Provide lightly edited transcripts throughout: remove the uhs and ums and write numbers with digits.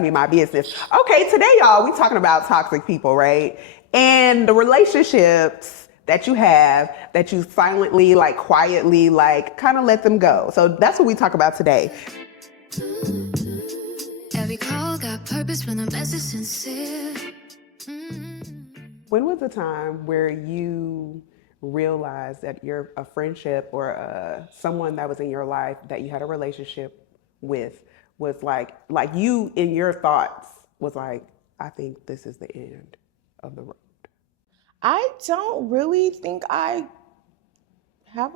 ask me my business. Okay, today, y'all, we talking about toxic people, right? And the relationships that you have that you silently, like quietly, like kind of let them go. So that's what we talk about today. Every call got purpose when the message sincere. When was the time where you realized that a friendship or someone that was in your life that you had a relationship with was like you in your thoughts was like, I think this is the end of the road? I don't really think I have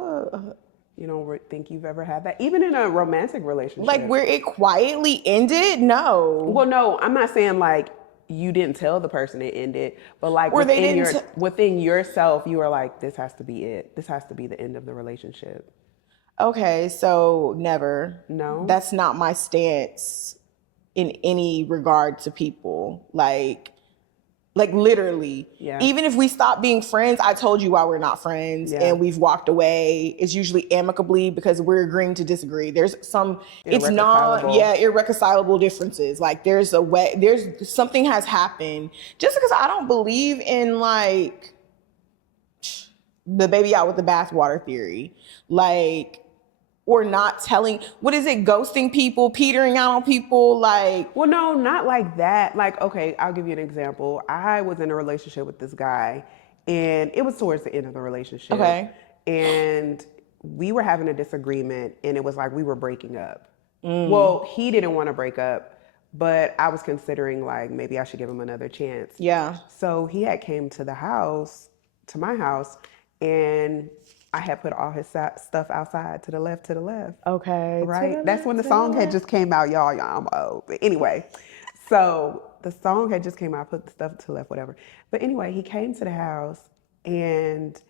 You don't think you've ever had that, even in a romantic relationship? like where it quietly ended? No. Well, no, I'm not saying like you didn't tell the person it ended, but like Or they within didn't within yourself, you were like, this has to be it. This has to be the end of the relationship. Okay, so never. No? That's not my stance in any regard to people. Like literally. Yeah. Even if we stop being friends, I told you why we're not friends, Yeah. and we've walked away. It's usually amicably because we're agreeing to disagree. There's some, it's not, irreconcilable differences. Like there's something has happened. Just because I don't believe in like the baby out with the bathwater theory. Like, or not telling, what is it, ghosting people, petering out on people, like... Well, no, not like that. Like, okay, I'll give you an example. I was in a relationship with this guy, and it was towards the end of the relationship. Okay. And we were having a disagreement, and it was like we were breaking up. Well, he didn't want to break up, but I was considering like maybe I should give him another chance. Yeah. So he had came to my house, and I had put all his stuff outside to the left. Okay. Right? That's when the song had just came out, y'all. I'm old. But anyway, so the song had just came out, I put the stuff to the left, whatever. But anyway, he came to the house, and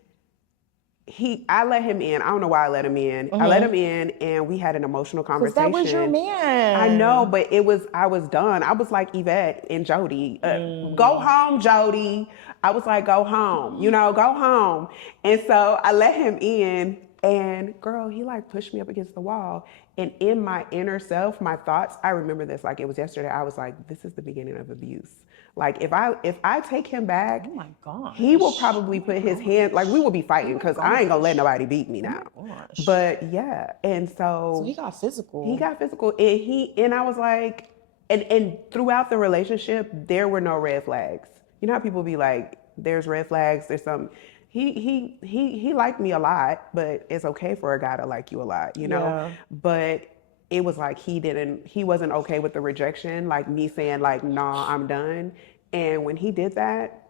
I let him in. I don't know why I let him in. I let him in, and we had an emotional conversation. That was your man. I know, but I was done. I was like Yvette and Jody. Go home, Jody. I was like, go home, go home. And so I let him in, and girl, he like pushed me up against the wall. And in my inner self, my thoughts, I remember this like it was yesterday. I was like, this is the beginning of abuse. Like if I take him back, oh my gosh, he will probably put his hand, like we will be fighting because I ain't gonna let nobody beat me now. Oh my gosh. But yeah, and so he got physical. And I was like, and throughout the relationship, there were no red flags. You know how people be like, there's red flags, there's some. He liked me a lot, but it's okay for a guy to like you a lot, Yeah. But it was like he wasn't okay with the rejection, like me saying like, nah, I'm done. And when he did that,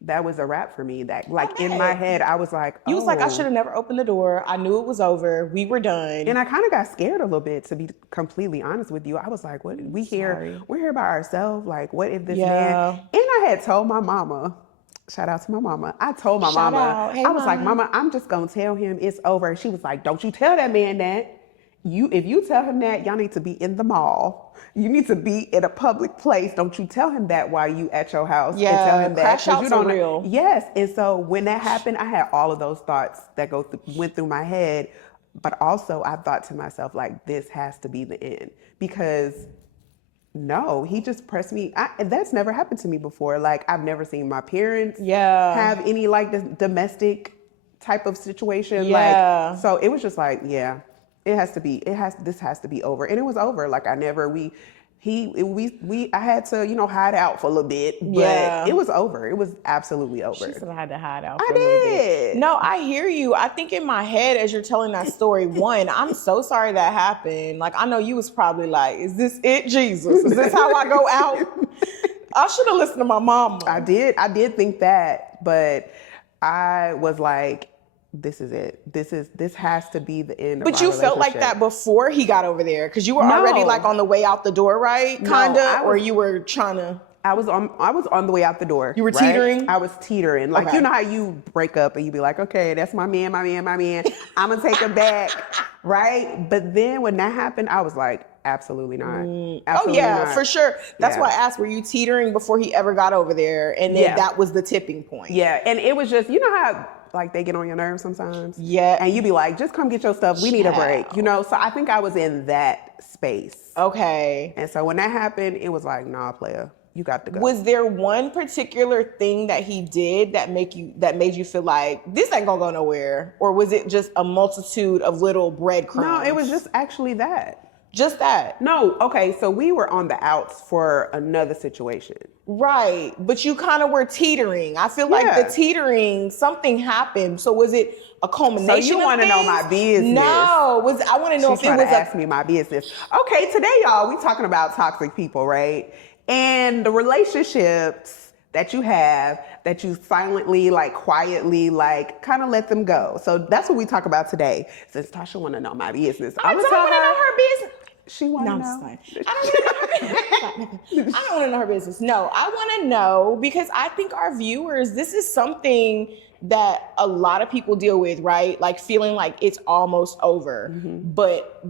that was a wrap for me. That like in my head, I was like, You was like, I should have never opened the door. I knew it was over. We were done. And I kind of got scared a little bit, to be completely honest with you. I was like, what? We're here by ourselves. Like, what if this man? And I had told my mama, shout out to my mama. I told my mama, Hey, I was like, Mama, I'm just going to tell him it's over. She was like, don't you tell that man that. If you tell him that, y'all need to be in the mall. You need to be in a public place. Don't you tell him that while you at your house. Yeah, and tell him that, crash outs you don't are real. Yes, and so when that happened, I had all of those thoughts that went through my head, but also I thought to myself, like, this has to be the end, because no, he just pressed me. That's never happened to me before. Like, I've never seen my parents have any like this domestic type of situation. Yeah. Like, so it was just like, yeah. This has to be over. And it was over. Like I had to, hide out for a little bit, but it was over. It was absolutely over. She said I had to hide out for a little bit. No, I hear you. I think in my head, as you're telling that story, I'm so sorry that happened. Like, I know you was probably like, is this it, Jesus? Is this how I go out? I should have listened to my mama. I did think that, but I was like, this is it. This has to be the end of our relationship. But you felt like that before he got over there, because you were already like on the way out the door, right? Kinda, or you were trying to. I was on the way out the door. You were teetering? I was teetering. Like, you know how you break up and you be like, okay, that's my man. I'm gonna take him back, right? But then when that happened, I was like, absolutely not. Absolutely not. For sure. That's why I asked, were you teetering before he ever got over there? And then that was the tipping point. Yeah, and it was just, you know how like they get on your nerves sometimes? Yeah. And you be like, just come get your stuff. We need a break, you know? So I think I was in that space. Okay. And so when that happened, it was like, nah, player, you got to go. Was there one particular thing that he did that made you feel like this ain't gonna go nowhere? Or was it just a multitude of little breadcrumbs? No, it was just actually that. Just that? No, okay, so we were on the outs for another situation. Right, but you kind of were teetering. I feel like the teetering, something happened. So was it a culmination? So you want to know my business? No, I want to know if it was ask me my business. Okay, today, y'all, we talking about toxic people, right? And the relationships that you have, that you silently, like quietly, like kind of let them go. So that's what we talk about today. Since Tasha want to know my business, I don't want to know her business. She want to know. I don't want to know her business. No, I want to know because I think our viewers, this is something that a lot of people deal with, right? Like feeling like it's almost over. Mm-hmm. But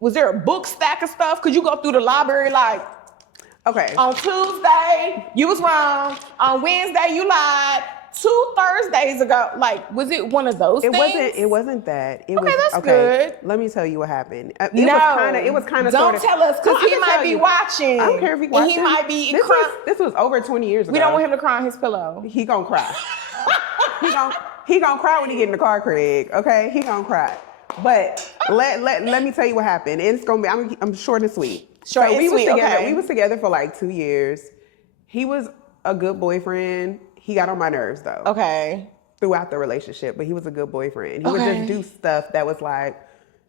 was there a book stack of stuff? Could you go through the library like, okay, on Tuesday, you was wrong. On Wednesday, you lied. 2 Thursdays ago, like, was it one of those things? It wasn't that. Okay, that's good. Let me tell you what happened. It was kind of. Don't tell us, because he might be watching. I don't care if he watching. And he might be. This was over 20 years ago. We don't want him to cry on his pillow. He gonna cry. he gonna cry when he get in the car, Craig. Okay, he gonna cry. But let me tell you what happened. It's gonna be. I'm short and sweet. Short and sweet. Okay. We was together for like 2 years. He was a good boyfriend. He got on my nerves though. Okay. Throughout the relationship, but he was a good boyfriend. He would just do stuff that was like,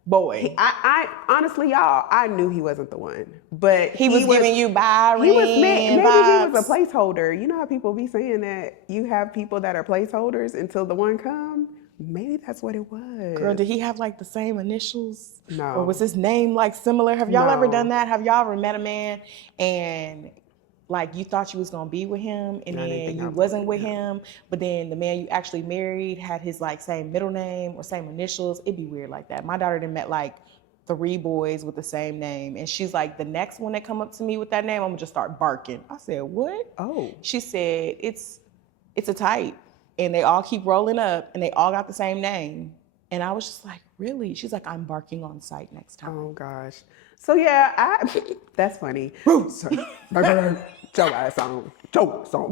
boy. I honestly, y'all, I knew he wasn't the one, but he was giving you Byron. Maybe he was a placeholder. You know how people be saying that you have people that are placeholders until the one come. Maybe that's what it was. Girl, did he have like the same initials? No. Or was his name like similar? Have y'all ever done that? Have y'all ever met a man and like you thought you was gonna be with him and then you wasn't with him, but then the man you actually married had his like same middle name or same initials? It'd be weird like that. My daughter done met like 3 boys with the same name, and she's like, the next one that come up to me with that name, I'm gonna just start barking. I said, what? Oh. She said, it's a type, and they all keep rolling up, and they all got the same name. And I was just like, really? She's like, I'm barking on sight next time. Oh gosh. So yeah, that's funny. Your ass on.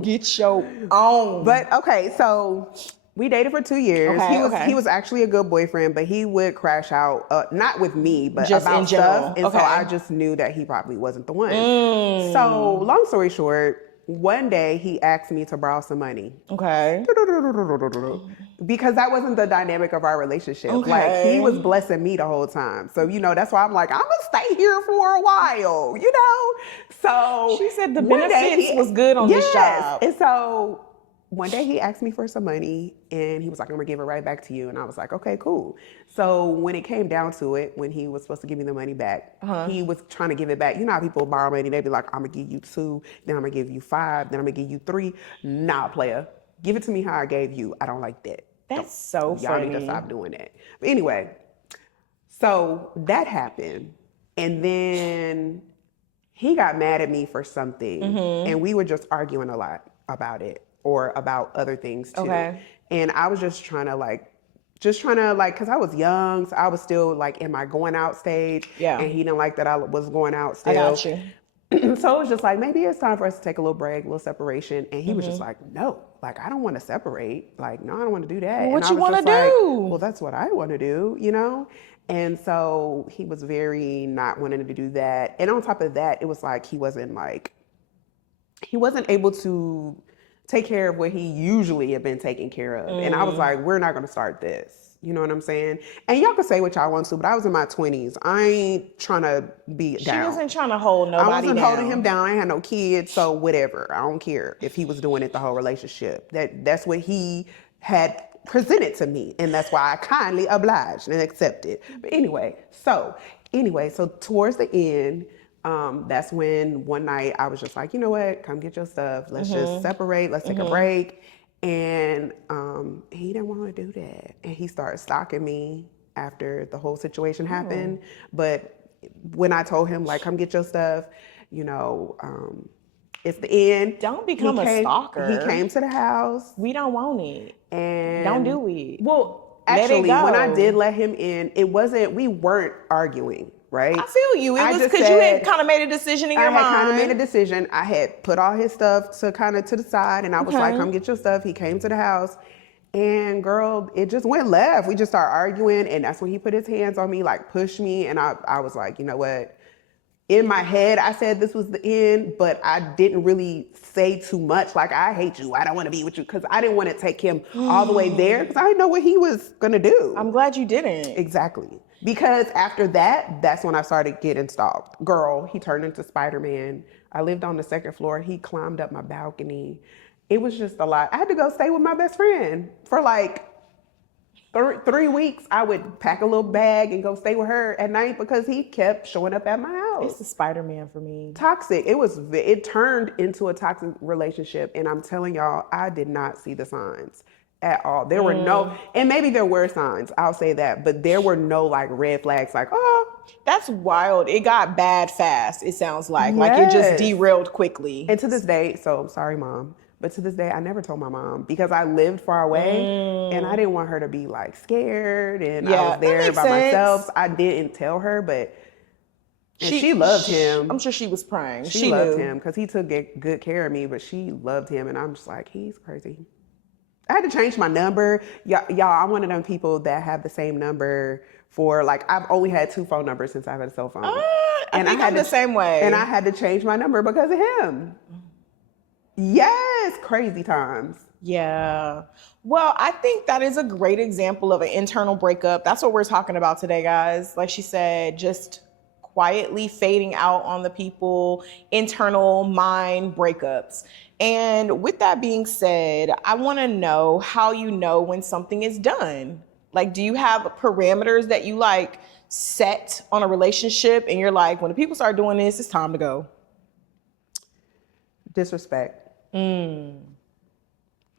Get your own. But okay, so we dated for 2 years. He was actually a good boyfriend, but he would crash out, not with me, but just about in general. Stuff. And so I just knew that he probably wasn't the one. So long story short, one day he asked me to borrow some money. Okay. Because that wasn't the dynamic of our relationship. Okay. Like he was blessing me the whole time. So, that's why I'm like, I'm gonna stay here for a while, So she said the benefits was good on this job. And so one day he asked me for some money and he was like, I'm gonna give it right back to you. And I was like, okay, cool. So when it came down to it, when he was supposed to give me the money back, he was trying to give it back. You know how people borrow money, they be like, I'm gonna give you 2, then I'm gonna give you 5, then I'm gonna give you 3. Nah, player. Give it to me how I gave you. I don't like that. That's so funny. Y'all need to stop doing that. But anyway, so that happened. And then he got mad at me for something. And we were just arguing a lot about it or about other things too. Okay. And I was just trying to because I was young, so I was still like in my going out stage. Yeah. And he didn't like that I was going out still. I got you. So it was just like, maybe it's time for us to take a little break, a little separation. And he was just like, no, like, I don't want to separate. Like, no, I don't want to do that. Well, what you want to do? Well, that's what I want to do, And so he was very not wanting to do that. And on top of that, it was like, he wasn't able to take care of what he usually had been taking care of. And I was like, we're not going to start this. You know what I'm saying? And y'all can say what y'all want to, but I was in my 20s. I ain't trying to be down. She wasn't trying to hold nobody down. I wasn't holding him down. I ain't had no kids, so whatever. I don't care if he was doing it the whole relationship. That's what he had presented to me, and that's why I kindly obliged and accepted. But anyway, so towards the end, that's when one night I was just like, you know what? Come get your stuff. Let's just separate. Let's take a break. And he didn't want to do that. And he started stalking me after the whole situation happened. But when I told him, like, come get your stuff, It's the end. Don't become a stalker. He came to the house. We don't want it. And don't do it. Well, actually, when I did let him in, we weren't arguing, right? I feel you. It was because you had kind of made a decision in your mind. I had kind of made a decision. I had put all his stuff to the side, and I was like, come get your stuff. He came to the house. And girl, it just went left. We just started arguing, and that's when he put his hands on me, like pushed me, and I was like, you know what? In my head, I said this was the end, but I didn't really say too much. Like, I hate you. I don't want to be with you, because I didn't want to take him all the way there, because I didn't know what he was gonna do. I'm glad you didn't. Exactly. Because after that, that's when I started getting stalked. Girl, he turned into Spider-Man. I lived on the second floor. He climbed up my balcony. It was just a lot. I had to go stay with my best friend for like 3 weeks. I would pack a little bag and go stay with her at night because he kept showing up at my house. It's the Spider-Man for me. Toxic. It turned into a toxic relationship. And I'm telling y'all, I did not see the signs at all. There were no, and maybe there were signs, I'll say that, but there were no like red flags like, oh. That's wild. It got bad fast, it sounds like. Yes. Like it just derailed quickly. And to this day, so I'm sorry, Mom. But to this day, I never told my mom because I lived far away and I didn't want her to be like scared and I was there by myself. I didn't tell her, but she loved him. I'm sure she was praying. She loved him because he took good care of me, but she loved him. And I'm just like, he's crazy. I had to change my number. Y'all, I'm one of them people that have the same number for like, I've only had 2 phone numbers since I've had a cell phone. I think I'm the same way. And I had to change my number because of him. Yes, crazy times. Yeah. Well, I think that is a great example of an internal breakup. That's what we're talking about today, guys. Like she said, just quietly fading out on the people, internal mind breakups. And with that being said, I want to know how you know when something is done. Like, do you have parameters that you like set on a relationship and you're like, when the people start doing this, it's time to go? Disrespect.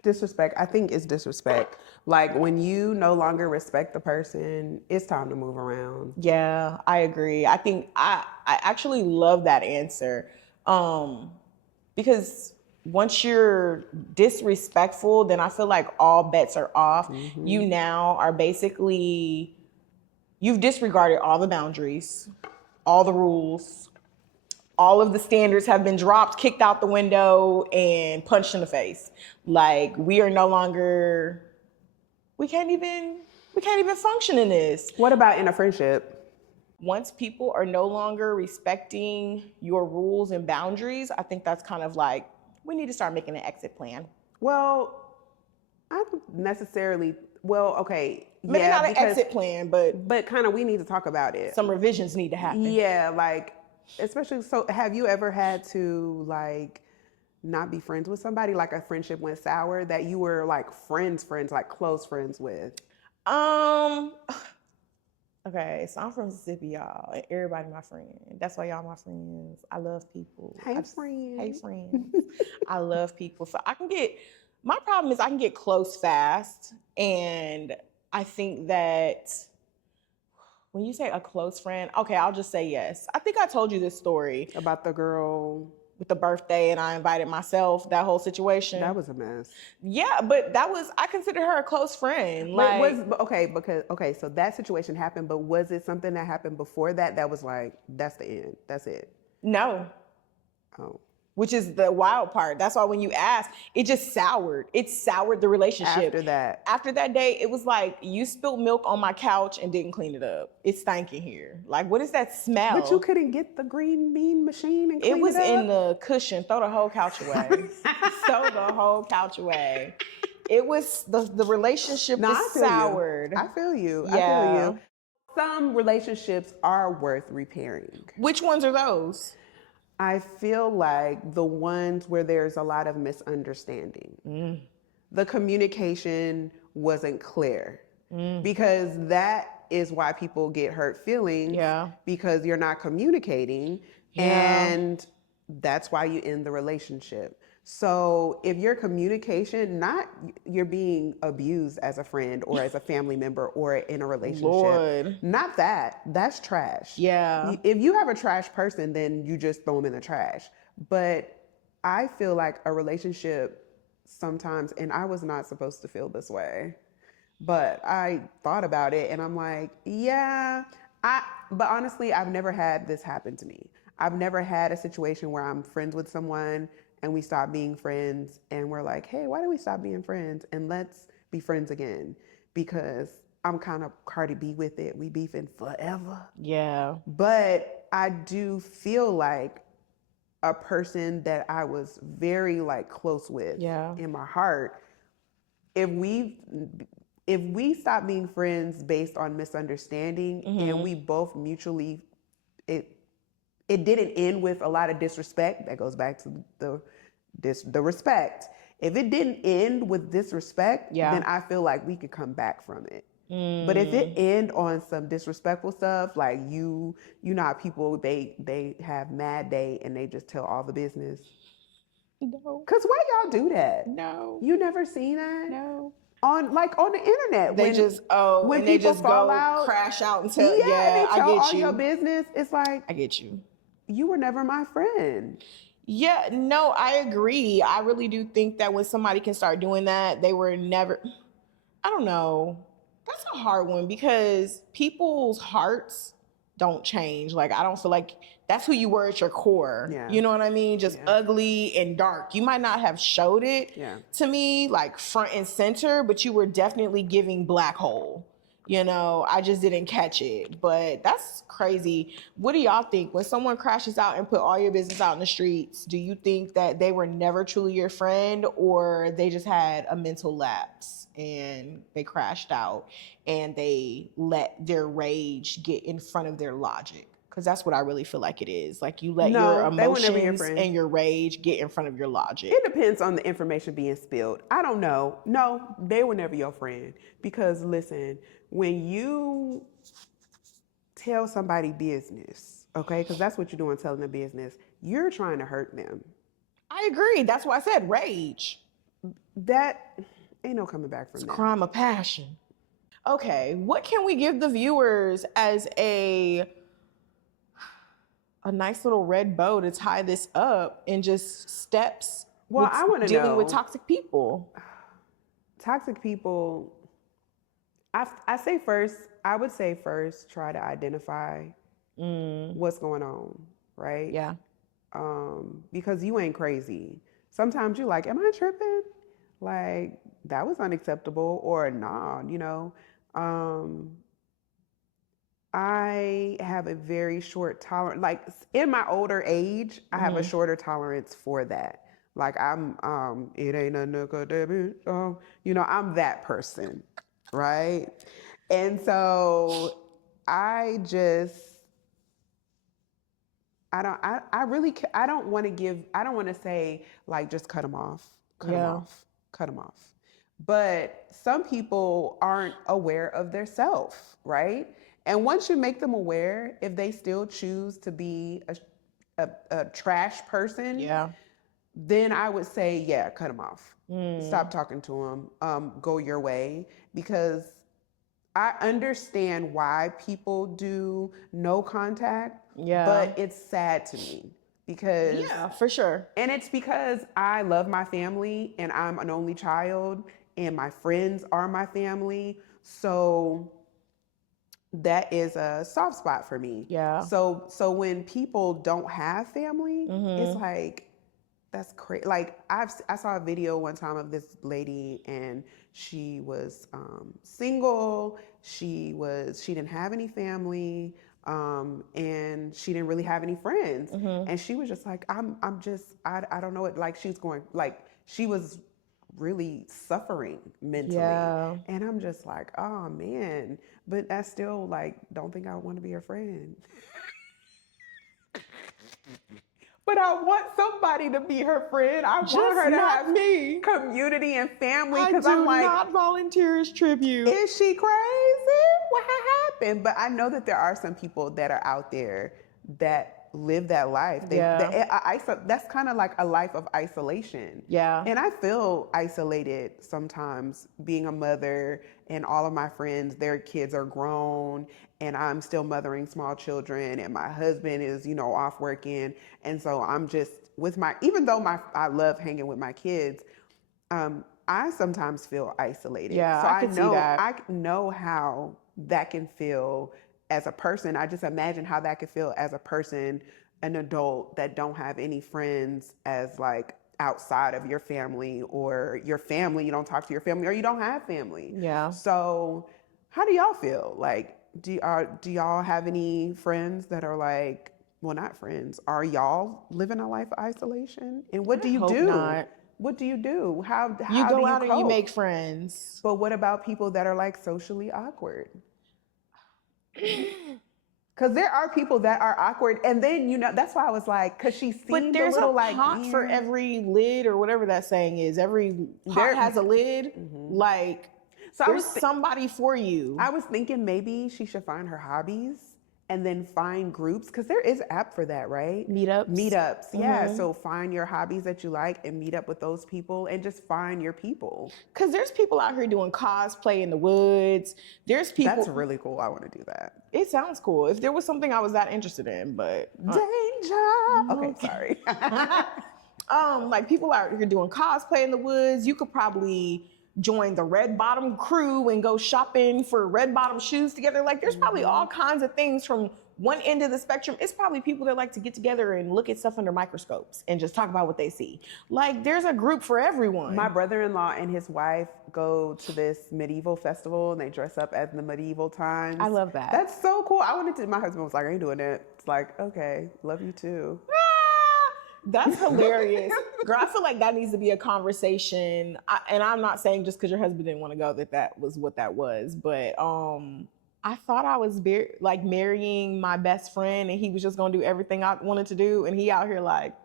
Disrespect. I think it's disrespect. Like when you no longer respect the person, it's time to move around. Yeah, I agree. I think I actually love that answer. Because once you're disrespectful, then I feel like all bets are off. Mm-hmm. You now are basically, you've disregarded all the boundaries, all the rules. All of the standards have been dropped, kicked out the window, and punched in the face. Like we are no longer, we can't even function in this. What about in a friendship? Once people are no longer respecting your rules and boundaries, I think that's kind of like, we need to start making an exit plan. Well, I don't necessarily, okay. Maybe not an exit plan, but kind of we need to talk about it. Some revisions need to happen. Yeah, like, especially, so have you ever had to like not be friends with somebody, like a friendship went sour that you were like friends, like close friends with? Okay, so I'm from Mississippi, y'all, and everybody my friend. That's why y'all my friends. I love people. Hey, friends. Hey, friends. I love people. So my problem is I can get close fast, and I think that when you say a close friend, okay, I'll just say yes. I think I told you this story. About the girl with the birthday and I invited myself, that whole situation. That was a mess. Yeah, but I consider her a close friend. So that situation happened, but was it something that happened before that that was like, that's the end, that's it? No. Oh. Which is the wild part. That's why when you ask, it just soured. It soured the relationship. After that day, it was like, you spilled milk on my couch and didn't clean it up. It's stinking here. Like, what is that smell? But you couldn't get the green bean machine and clean it up? It was in the cushion. Throw the whole couch away. Throw the whole couch away. It was, the relationship was soured. I feel you. Yeah. I feel you. Some relationships are worth repairing. Which ones are those? I feel like the ones where there's a lot of misunderstanding. The communication wasn't clear because that is why people get hurt feelings because you're not communicating and that's why you end the relationship. So if your communication, not you're being abused as a friend or as a family member or in a relationship, not that's trash. Yeah. If you have a trash person, then you just throw them in the trash. But I feel like a relationship sometimes, and I was not supposed to feel this way, but I thought about it and I'm like, yeah, but honestly, I've never had this happen to me. I've never had a situation where I'm friends with someone and we stop being friends and we're like, hey, why do we stop being friends? And let's be friends again, because I'm kind of Cardi B with it. We beefing forever. Yeah. But I do feel like a person that I was very like close with in my heart, if we stop being friends based on misunderstanding and we both mutually, it didn't end with a lot of disrespect. That goes back to the respect. If it didn't end with disrespect, then I feel like we could come back from it. But if it end on some disrespectful stuff, like you know how people they have mad day and they just tell all the business. No. Cause why y'all do that? No. You never seen that? No. On the internet, They when they people just fall go out, crash out and tell. and they I tell get all you. your business. It's like, I get you. You were never my friend. Yeah, no, I agree. I really do think that when somebody can start doing that, they were never. I don't know. That's a hard one because people's hearts don't change. Like, I don't feel like that's who you were at your core. Yeah. You know what I mean? Just ugly and dark. You might not have showed it to me like front and center, but you were definitely giving black hole. You know, I just didn't catch it. But that's crazy. What do y'all think? When someone crashes out and put all your business out in the streets, do you think that they were never truly your friend, or they just had a mental lapse and they crashed out and they let their rage get in front of their logic? Because that's what I really feel like it is. Like, you let your emotions and your rage get in front of your logic. It depends on the information being spilled. I don't know. No, they were never your friend. Because listen, when you tell somebody business, okay, because that's what you're doing, telling the business, you're trying to hurt them. I agree. That's why I said rage. That ain't no coming back from that. It's a crime of passion. Okay, what can we give the viewers as a nice little red bow to tie this up, and just steps I want to dealing with toxic people? Toxic people, I would say first, try to identify what's going on, right? Yeah. Because you ain't crazy. Sometimes you're like, am I tripping? Like, that was unacceptable, or nah, you know. I have a very short tolerance. Like, in my older age, I have a shorter tolerance for that. Like, I'm, it ain't a nigga, you know, I'm that person, right? And so I don't want to say like, just cut them off, cut them off. But some people aren't aware of their self, right? And once you make them aware, if they still choose to be a trash person, then I would say, cut them off. Stop talking to them. Go your way. Because I understand why people do no contact, but it's sad to me. Because for sure. And it's because I love my family and I'm an only child and my friends are my family. So that is a soft spot for me. Yeah. So when people don't have family, it's like, that's crazy. Like, I saw a video one time of this lady, and she was single. She didn't have any family, and she didn't really have any friends. And she was just like, I don't know it. Like, she was really suffering mentally. Yeah. And I'm just like, oh man, but I still like, don't think I want to be her friend. But I want somebody to be her friend. I want her to have me community and family. Because I'm like, not volunteer as tribute. Is she crazy? What happened? But I know that there are some people that are out there that live that life. That's kind of like a life of isolation. Yeah. And I feel isolated sometimes, being a mother, and all of my friends, their kids are grown, and I'm still mothering small children, and my husband is, off working. And so I'm just with my, even though I love hanging with my kids, I sometimes feel isolated. Yeah, So I could see that. I know how that can feel as a person. I just imagine how that could feel as a person, an adult that don't have any friends as like outside of your family, or your family, you don't talk to your family, or you don't have family. Yeah. So how do y'all feel? Like, do y'all have any friends that are like, well, not friends, are y'all living a life of isolation? And what do you hope do? not. What do you do? How You do go you out cope? and you make friends. But what about people that are like socially awkward? Because there are people that are awkward, and then, you know, that's why I was like, because she seemed But there's a little a like pot for every lid, or whatever that saying is. Every pot has a lid. Like, so there's somebody for you. I was thinking maybe she should find her hobbies and then find groups, because there is an app for that, right? Meetups, yeah. So find your hobbies that you like and meet up with those people, and just find your people. Because there's people out here doing cosplay in the woods. There's people. That's really cool. I want to do that. It sounds cool. If there was something I was that interested in, but danger. Okay, sorry. Like people out here doing cosplay in the woods. You could probably join the Red Bottom crew and go shopping for Red Bottom shoes together. Like there's probably all kinds of things from one end of the spectrum. It's probably people that like to get together and look at stuff under microscopes and just talk about what they see. Like there's a group for everyone. My brother-in-law and his wife go to this medieval festival, and they dress up as the medieval times. I love that. That's so cool. I wanted to, my husband was like, I ain't doing that. It's like, okay, love you too. That's hilarious. Girl, I feel like that needs to be a conversation. And I'm not saying just because your husband didn't want to go that was what that was. But I thought I was like marrying my best friend, and he was just going to do everything I wanted to do. And he out here like,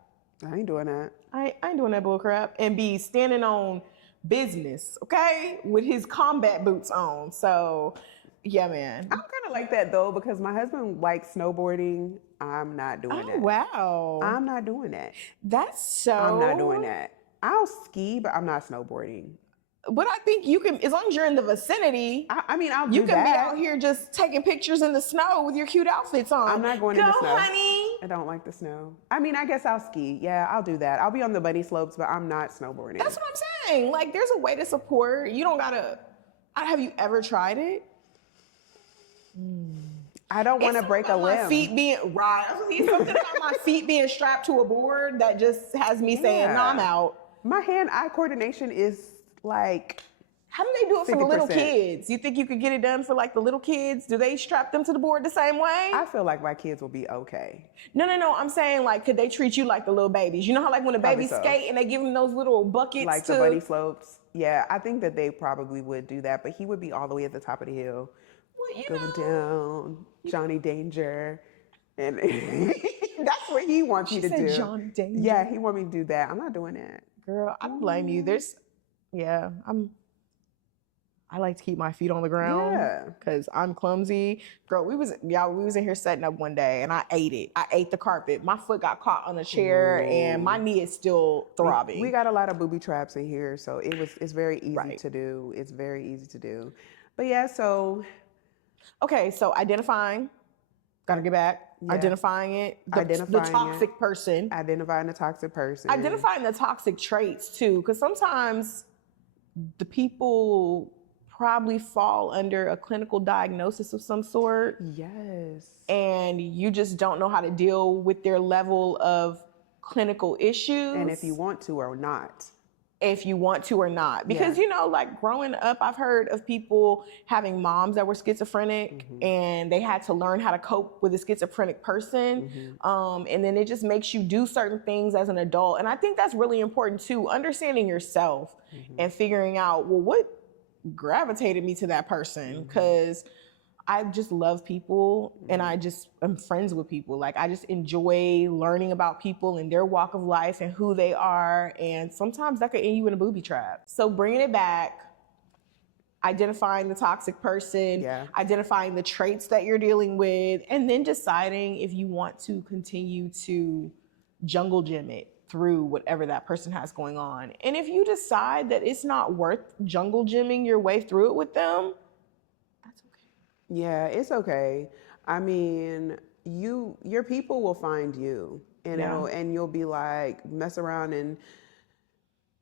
I ain't doing that. I ain't doing that bull crap. And be standing on business, okay? With his combat boots on. So, yeah, man. I'm kind of like that though, because my husband likes snowboarding. I'm not doing that. Wow. I'm not doing that. That's so. I'm not doing that. I'll ski, but I'm not snowboarding. But I think you can, as long as you're in the vicinity. I mean, I'll do you can that. be out here just taking pictures in the snow with your cute outfits on. I'm not going in the snow. Go, honey. I don't like the snow. I mean, I guess I'll ski. Yeah, I'll do that. I'll be on the bunny slopes, but I'm not snowboarding. That's what I'm saying. Like, there's a way to support. You don't gotta. Have you ever tried it? I don't want to break a limb. My feet being right. It's something about my feet being strapped to a board that just has me saying, "No, I'm out." My hand-eye coordination is like. How do they do it for the little 50%. kids? You think you could get it done for like the little kids? Do they strap them to the board the same way? I feel like my kids will be okay. No. I'm saying, like, could they treat you like the little babies? You know how like when a baby so. skate and they give them those little buckets like the bunny slopes? Yeah, I think that they probably would do that, but he would be all the way at the top of the hill. Well, going down, Johnny Danger. And that's what he wants me to do. Johnny Danger. Yeah, he wants me to do that. I'm not doing that. Girl, I don't blame you. I like to keep my feet on the ground because I'm clumsy. Girl, we was in here setting up one day and I ate it. I ate the carpet. My foot got caught on a chair and my knee is still throbbing. We got a lot of booby traps in here, so it's very easy to do. It's very easy to do. But yeah, so. Okay, so identifying. Gotta get back. Yeah. Identifying it. The toxic person. Identifying the toxic person. Identifying the toxic traits too, because sometimes the people probably fall under a clinical diagnosis of some sort. Yes. And you just don't know how to deal with their level of clinical issues. And if you want to or not. Because, like growing up, I've heard of people having moms that were schizophrenic and they had to learn how to cope with a schizophrenic person. And then it just makes you do certain things as an adult. And I think that's really important too, understanding yourself and figuring out, well, what gravitated me to that person? Because I just love people and I just am friends with people. Like I just enjoy learning about people and their walk of life and who they are. And sometimes that could end you in a booby trap. So bringing it back, identifying the toxic person, identifying the traits that you're dealing with, and then deciding if you want to continue to jungle gym it through whatever that person has going on. And if you decide that it's not worth jungle gymming your way through it with them, that's okay. Yeah, it's okay. I mean, your people will find you. and and you'll be like, mess around and,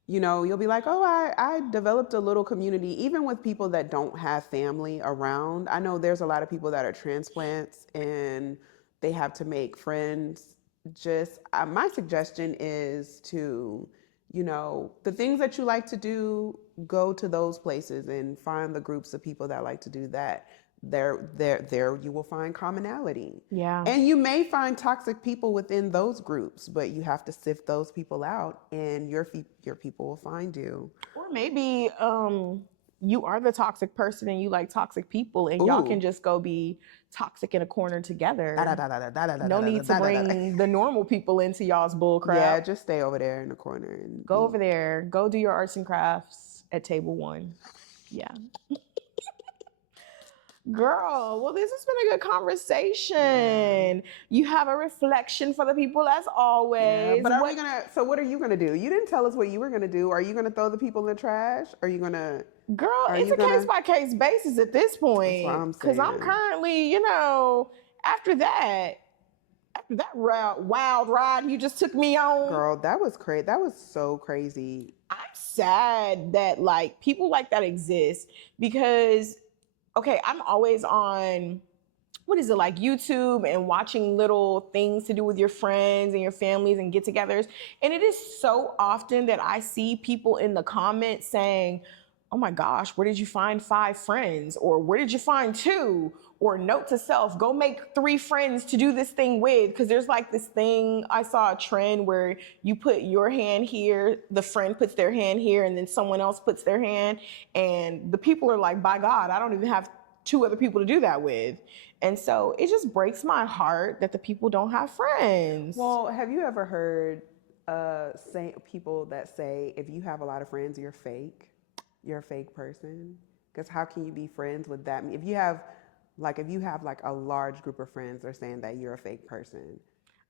you'll be like, oh, I developed a little community, even with people that don't have family around. I know there's a lot of people that are transplants and they have to make friends. Just my suggestion is to, the things that you like to do, go to those places and find the groups of people that like to do that. There you will find commonality. Yeah. And you may find toxic people within those groups, but you have to sift those people out and your people will find you. Or maybe you are the toxic person and you like toxic people and y'all can just go be toxic in a corner together. No need to bring the normal people into y'all's bull crap. Yeah, just stay over there in the corner and go over there. Go do your arts and crafts at table 1. Yeah. Girl, well, this has been a good conversation. Yeah. You have a reflection for the people as always. Yeah, but so what are you gonna do? You didn't tell us what you were gonna do. Are you gonna throw the people in the trash? Are you gonna? Girl, it's a case by case basis at this point. That's what I'm saying. Because I'm currently, after that wild ride you just took me on. Girl, that was crazy. That was so crazy. I'm sad that people like that exist because, okay, I'm always on, YouTube and watching little things to do with your friends and your families and get-togethers. And it is so often that I see people in the comments saying, oh my gosh, where did you find 5 friends? Or where did you find 2? Or note to self, go make 3 friends to do this thing with. Because there's this thing, I saw a trend where you put your hand here, the friend puts their hand here, and then someone else puts their hand. And the people are like, by God, I don't even have 2 other people to do that with. And so it just breaks my heart that the people don't have friends. Well, have you ever heard people that say, if you have a lot of friends, you're fake? You're a fake person? Because how can you be friends with that? If you have a large group of friends, they're saying that you're a fake person.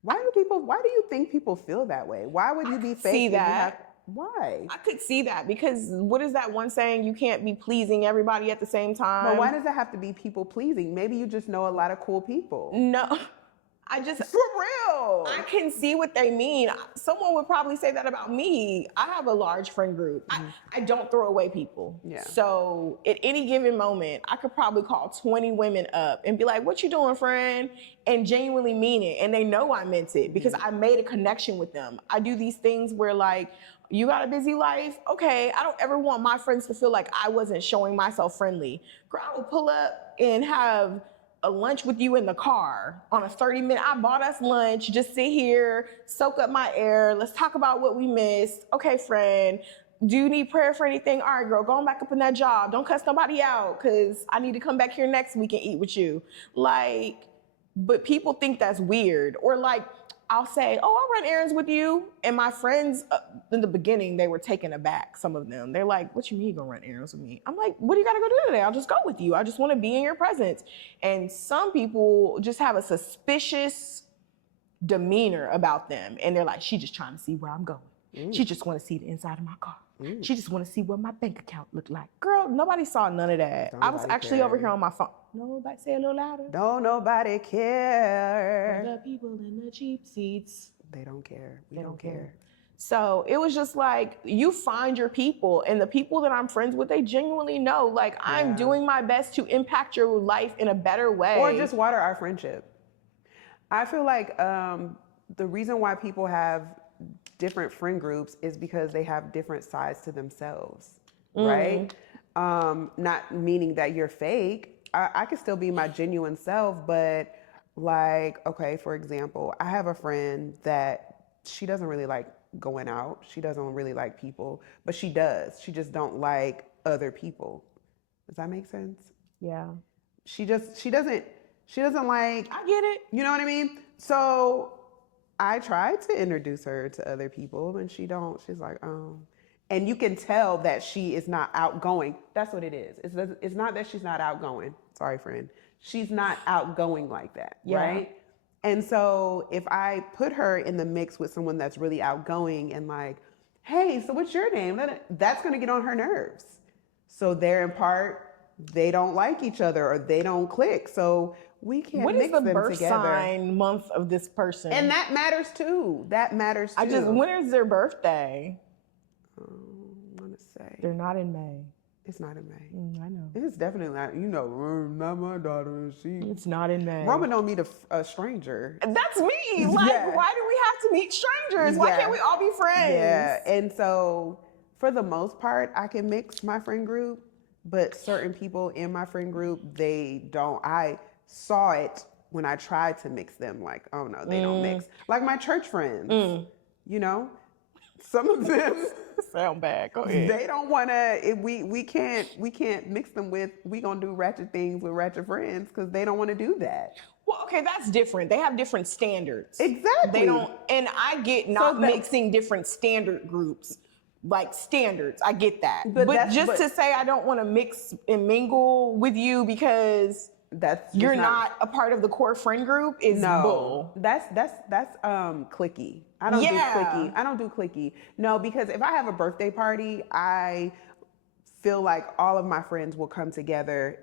Why do you think people feel that way? Why would you be fake? See that? Why? I could see that because what is that one saying? You can't be pleasing everybody at the same time. But why does it have to be people pleasing? Maybe you just know a lot of cool people. No. For real. I can see what they mean. Someone would probably say that about me. I have a large friend group. I don't throw away people. Yeah. So at any given moment, I could probably call 20 women up and be like, what you doing, friend? And genuinely mean it. And they know I meant it because I made a connection with them. I do these things where you got a busy life? Okay, I don't ever want my friends to feel like I wasn't showing myself friendly. Girl, I will pull up and have a lunch with you in the car on a 30-minute. I bought us lunch, just sit here, soak up my air. Let's talk about what we missed. Okay, friend, do you need prayer for anything? All right, girl, going back up in that job. Don't cuss nobody out because I need to come back here next week and eat with you. But people think that's weird. Or I'll say, oh, I'll run errands with you. And my friends, in the beginning, they were taken aback, some of them. They're like, what you mean you gonna run errands with me? I'm like, what do you gotta go do today? I'll just go with you. I just wanna be in your presence. And some people just have a suspicious demeanor about them. And they're like, she just trying to see where I'm going. She just wanna see the inside of my car. She just wanna see what my bank account looked like. Girl, nobody saw none of that. I was actually over here on my phone. Nobody say a little louder. Don't nobody care. For the people in the cheap seats. They don't care. We don't care. So it was just you find your people, and the people that I'm friends with, they genuinely know, I'm doing my best to impact your life in a better way. Or just water our friendship. I feel like the reason why people have different friend groups is because they have different sides to themselves, right? Not meaning that you're fake. I could still be my genuine self, but okay, for example, I have a friend that she doesn't really like going out. She doesn't really like people, but she does. She just don't like other people. Does that make sense? Yeah. She doesn't like. I get it. You know what I mean? So I tried to introduce her to other people and she's like, oh. And you can tell that she is not outgoing. That's what it is. It's not that she's not outgoing. Sorry, friend. She's not outgoing like that, right? And so if I put her in the mix with someone that's really outgoing and hey, so what's your name? That's going to get on her nerves. So they're in part, they don't like each other or they don't click. So we can't what mix is the them birth together. sign month of this person? And that matters too. That matters too. When is their birthday? I want to say They're not in May. it's not in May. I know. It's definitely not. Not my daughter. It's not in May. Roman don't meet a stranger. That's me. Like, Yeah. why do we have to meet strangers? Why can't we all be friends? Yeah, and so for the most part, I can mix my friend group, but certain people in my friend group, they don't. I saw it when I tried to mix them. Like, oh no, they don't mix. Like my church friends, you know, some of them sound bad. Go ahead. they don't want to. We can't mix them with. We gonna do ratchet things with ratchet friends because they don't want to do that. Well, okay, that's different. They have different standards. Exactly. They don't, and I get not mixing different standard groups. Like standards, I get that. But just to say I don't want to mix and mingle with you because you're not a part of the core friend group is bull. That's cliquey. I don't do cliquey. I don't do cliquey. No, because if I have a birthday party, I feel like all of my friends will come together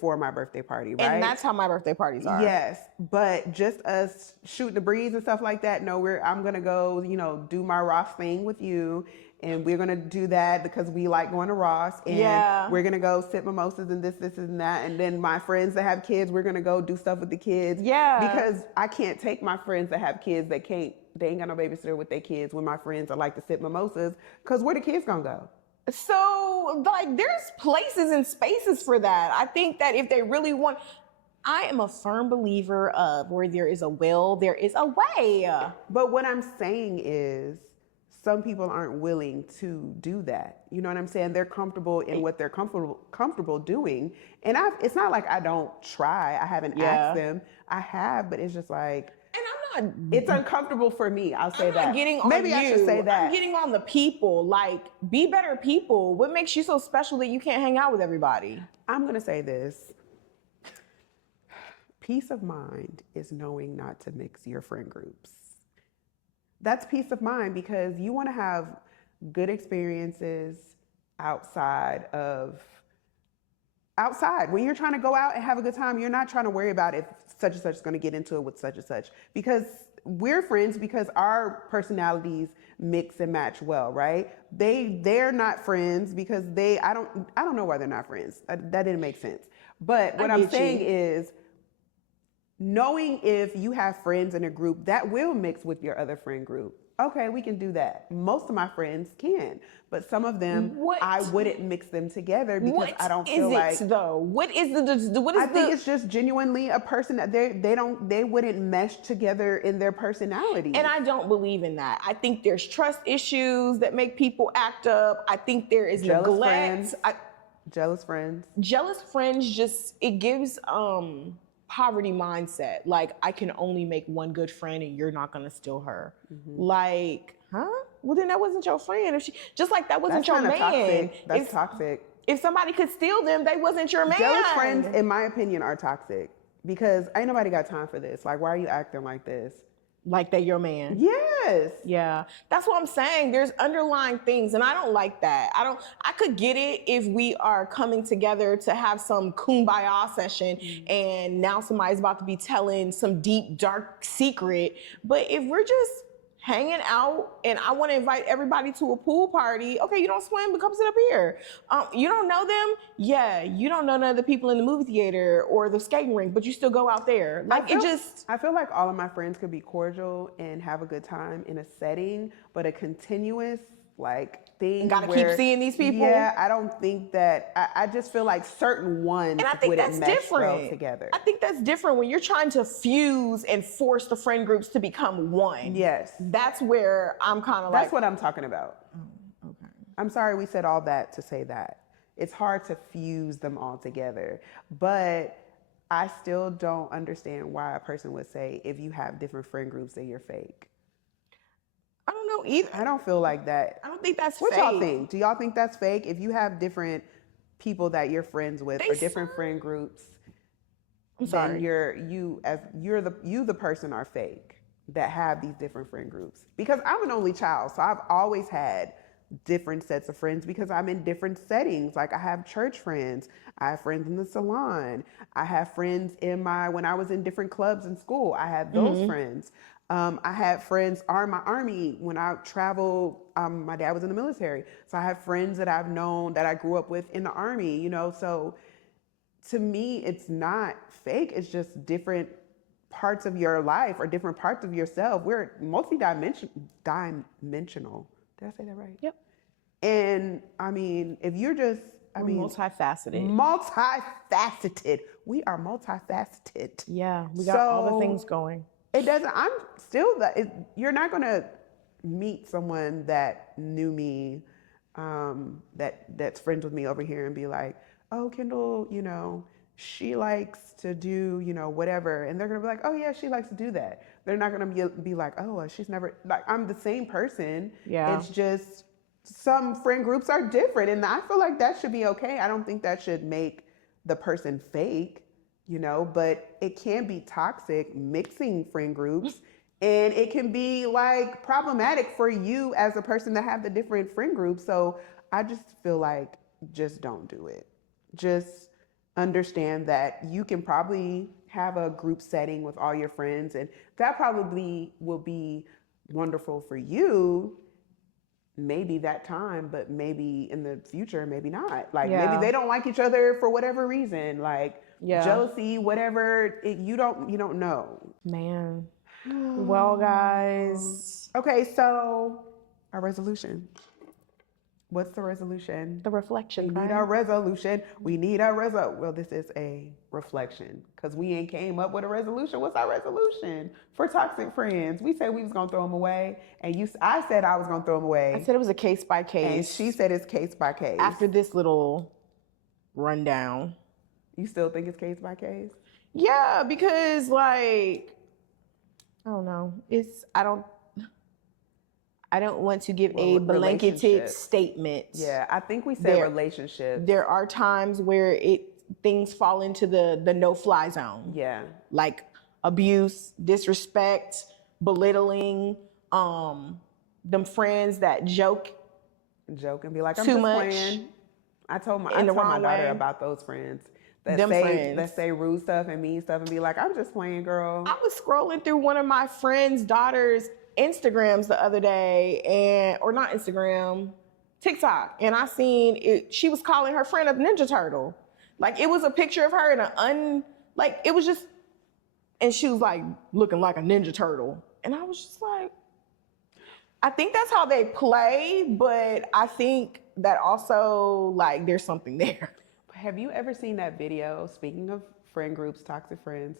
for my birthday party, right? And that's how my birthday parties are. Yes, but just us shoot the breeze and stuff like that. No, I'm gonna go, do my Ross thing with you, and we're gonna do that because we like going to Ross, and we're gonna go sip mimosas and this and that, and then my friends that have kids, we're gonna go do stuff with the kids. Yeah, because I can't take my friends that have kids that they ain't got no babysitter with their kids when my friends that like to sip mimosas, because where the kids gonna go? So, like, there's places and spaces for that. I think that if they really want, I am a firm believer of where there is a will, there is a way. But what I'm saying is, some people aren't willing to do that. You know what I'm saying? They're comfortable in what they're comfortable doing. And it's not like I don't try. I haven't asked them. I have, but it's just like, it's uncomfortable for me. I'll say that. Maybe I should say that. I'm getting on the people. Like, be better people. What makes you so special that you can't hang out with everybody? I'm going to say this. Peace of mind is knowing not to mix your friend groups. That's peace of mind because you want to have good experiences outside. When you're trying to go out and have a good time, you're not trying to worry about if such and such is going to get into it with such and such, because we're friends because our personalities mix and match well, right? They're not friends because I don't know why they're not friends. That didn't make sense. But what I'm saying is, knowing if you have friends in a group that will mix with your other friend group. Okay, we can do that. Most of my friends can, but some of them, I wouldn't mix them together because I don't feel like. What is it though? What is I think it's just genuinely a person that they wouldn't mesh together in their personality. And I don't believe in that. I think there's trust issues that make people act up. I think there is neglect. Jealous friends. Jealous friends it gives poverty mindset. Like, I can only make one good friend and you're not gonna steal her. Mm-hmm. Like, huh? Well, then that wasn't your friend. If that wasn't your man. Toxic. That's toxic. If somebody could steal them, they wasn't your man. Jealous friends, in my opinion, are toxic because ain't nobody got time for this. Like, why are you acting like this? Like they your man. Yes. Yeah. That's what I'm saying. There's underlying things, and I don't like that. I could get it if we are coming together to have some kumbaya session, and now somebody's about to be telling some deep, dark secret. But if we're just hanging out and I want to invite everybody to a pool party, okay, you don't swim, but come sit up here. You don't know them? Yeah, you don't know none of the people in the movie theater or the skating rink, but you still go out there. Like, I feel like all of my friends could be cordial and have a good time in a setting, but a continuous thing. Gotta keep seeing these people. Yeah, I don't think that. I just feel like certain ones wouldn't mesh well together. I think that's different when you're trying to fuse and force the friend groups to become one. Yes, that's where I'm kind of That's what I'm talking about. Oh, okay. I'm sorry we said all that to say that. It's hard to fuse them all together, but I still don't understand why a person would say if you have different friend groups that you're fake. I don't know either. I don't feel like that. I don't think that's fake. What y'all think? Do y'all think that's fake? If you have different people that you're friends with or different friend groups, then you the person are fake that have these different friend groups. Because I'm an only child, so I've always had different sets of friends because I'm in different settings. Like I have church friends, I have friends in the salon, I have friends when I was in different clubs in school, I had those friends. I had friends in my army when I traveled. My dad was in the military, so I have friends that I've known that I grew up with in the army. So to me, it's not fake. It's just different parts of your life or different parts of yourself. We're multi-dimensional. Did I say that right? Yep. And I mean, if you're just, multifaceted. Multifaceted. We are multifaceted. Yeah, we got all the things going. It doesn't, I'm still you're not going to meet someone that knew me, that's friends with me over here and be like, oh, Kendall, she likes to do, whatever. And they're going to be like, oh yeah, she likes to do that. They're not going to be like, oh, she's never, like, I'm the same person. Yeah. It's just some friend groups are different. And I feel like that should be okay. I don't think that should make the person fake, but it can be toxic mixing friend groups. And it can be like problematic for you as a person to have the different friend groups. So I just feel like just don't do it. Just understand that you can probably have a group setting with all your friends, and that probably will be wonderful for you maybe that time, but maybe in the future, maybe not. Like maybe they don't like each other for whatever reason, like jealousy, whatever. You don't know. Man. Well, guys. Okay, so our resolution. What's the resolution? The reflection. We need our resolution. Well, this is a reflection because we ain't came up with a resolution. What's our resolution for toxic friends? We said we was gonna throw them away, and I said I was gonna throw them away. I said it was a case by case, and she said it's case by case. After this little rundown, you still think it's case by case? Yeah, because like I don't know. I don't want to give a blanketed statement. Yeah, I think we said relationship. There are times where things fall into the no-fly zone. Yeah. Like abuse, disrespect, belittling, them friends that joke and be like, I'm too just much playing. I told my daughter about those friends. That say rude stuff and mean stuff and be like, I'm just playing, girl. I was scrolling through one of my friend's daughter's Instagrams the other day, or not Instagram, TikTok, and I seen it. She was calling her friend a Ninja Turtle. Like it was a picture of her in it was just, and she was like looking like a Ninja Turtle, and I was just like, I think that's how they play, but I think that also like there's something there. Have you ever seen that video? Speaking of friend groups, toxic friends.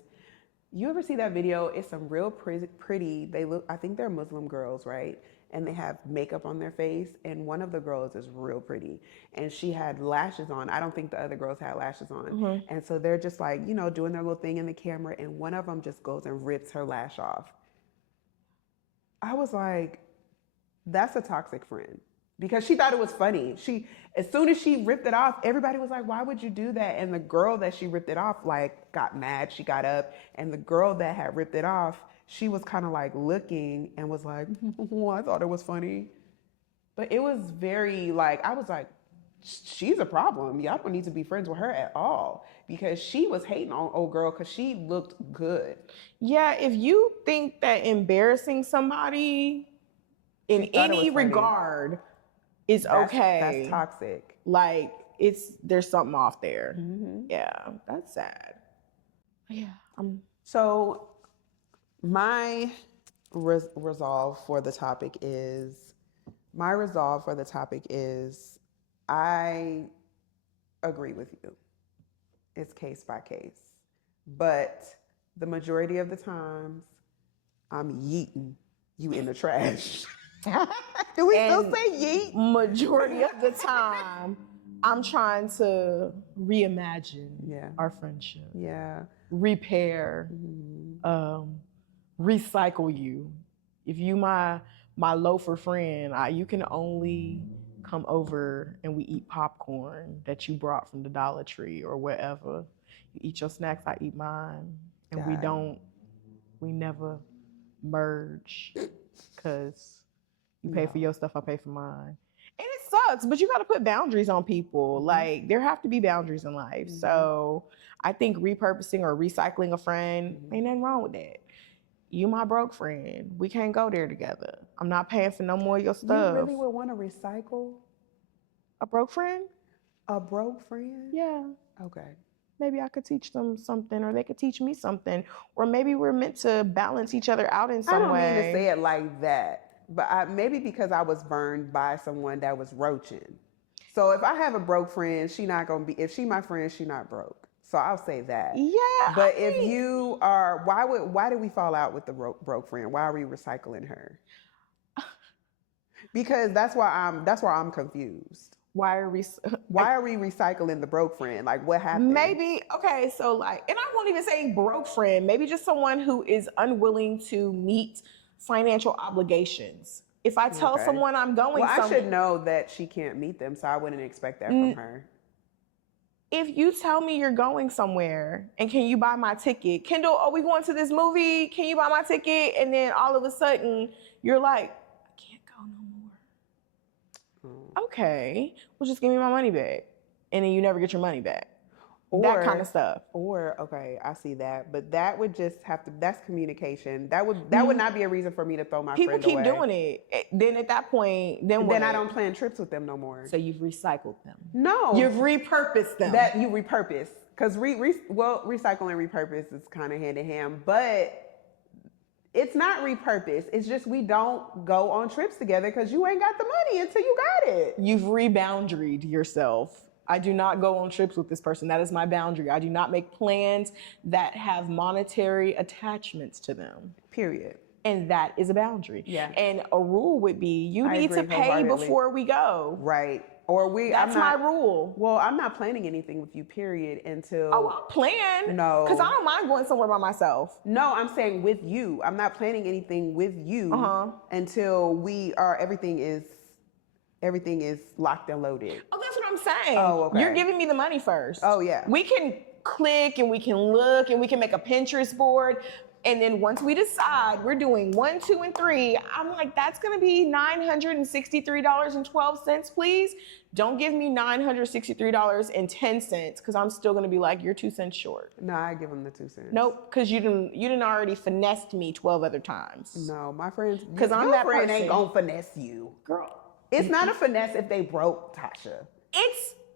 You ever see that video? It's some real pretty, I think they're Muslim girls, right? And they have makeup on their face. And one of the girls is real pretty. And she had lashes on. I don't think the other girls had lashes on. Mm-hmm. And so they're just like, doing their little thing in the camera. And one of them just goes and rips her lash off. I was like, that's a toxic friend. Because she thought it was funny. As soon as she ripped it off, everybody was like, why would you do that? And the girl that she ripped it off, got mad. She got up. And the girl that had ripped it off, she was kind of looking and was like, oh, I thought it was funny. But it was very I was like, she's a problem. Y'all don't need to be friends with her at all. Because she was hating on old girl because she looked good. Yeah, if you think that embarrassing somebody in any regard is okay. That's toxic. There's something off there. Mm-hmm. Yeah, that's sad. Yeah. So my resolve for the topic is, I agree with you. It's case by case. But the majority of the times, I'm yeeting you in the trash. Do we still say yeet? Majority of the time, I'm trying to reimagine our friendship. Yeah. Repair, recycle you. If you my loafer friend, you can only come over and we eat popcorn that you brought from the Dollar Tree or wherever. You eat your snacks, I eat mine. And we never merge because you pay for your stuff, I pay for mine. And sucks, but you got to put boundaries on people. Like, there have to be boundaries in life. So I think repurposing or recycling a friend, ain't nothing wrong with that. You my broke friend. We can't go there together. I'm not paying for no more of your stuff. You really would want to recycle A broke friend? a broke friend? Yeah. Okay. Maybe I could teach them something, or they could teach me something, or maybe we're meant to balance each other out in some way. I don't mean to say it like that, but maybe because I was burned by someone that was roaching. So if I have a broke friend, she not gonna be. If she my friend, she not broke. So I'll say that. Yeah. But if you are, why did we fall out with the broke friend? Why are we recycling her? Because that's why I'm confused. Why are we recycling the broke friend? Like, what happened? Maybe, okay, so like, and I won't even say broke friend, maybe just someone who is unwilling to meet financial obligations. If I tell someone I'm going somewhere. I should know that she can't meet them, so I wouldn't expect that from her. If you tell me you're going somewhere and can you buy my ticket? Kendall, are we going to this movie? Can you buy my ticket? And then all of a sudden you're like, I can't go no more. Okay, well, just give me my money back. And then you never get your money back. That kind of stuff. Or, okay, I see that. But that would just have to, that's communication. That would not be a reason for me to throw my friend away. People keep doing it. Then at that point, then I don't plan trips with them no more. So you've recycled them. No. You've repurposed them. That you repurpose. Because recycle and repurpose is kind of hand in hand. But it's not repurpose. It's just we don't go on trips together because you ain't got the money until you got it. You've reboundaried yourself. I do not go on trips with this person. That is my boundary. I do not make plans that have monetary attachments to them. Period. And that is a boundary. Yeah. And a rule would be you need to pay before we go. Right. That's my rule. Well, I'm not planning anything with you, period, until... Oh, I'll plan. No. Because I don't mind going somewhere by myself. No, I'm saying with you. I'm not planning anything with you until everything is locked and loaded. Oh, that's what I'm saying. Oh, okay. You're giving me the money first. Oh, yeah. We can click and we can look and we can make a Pinterest board. And then once we decide we're doing 1, 2, and 3, I'm like, that's going to be $963.12, please. Don't give me $963.10 because I'm still going to be like, you're 2 cents short. No, I give them the 2 cents. Nope, because you didn't already finessed me 12 other times. No, my friends, because I'm that friend person. Ain't gonna finesse you, girl. It's not a finesse if they broke, Tasha.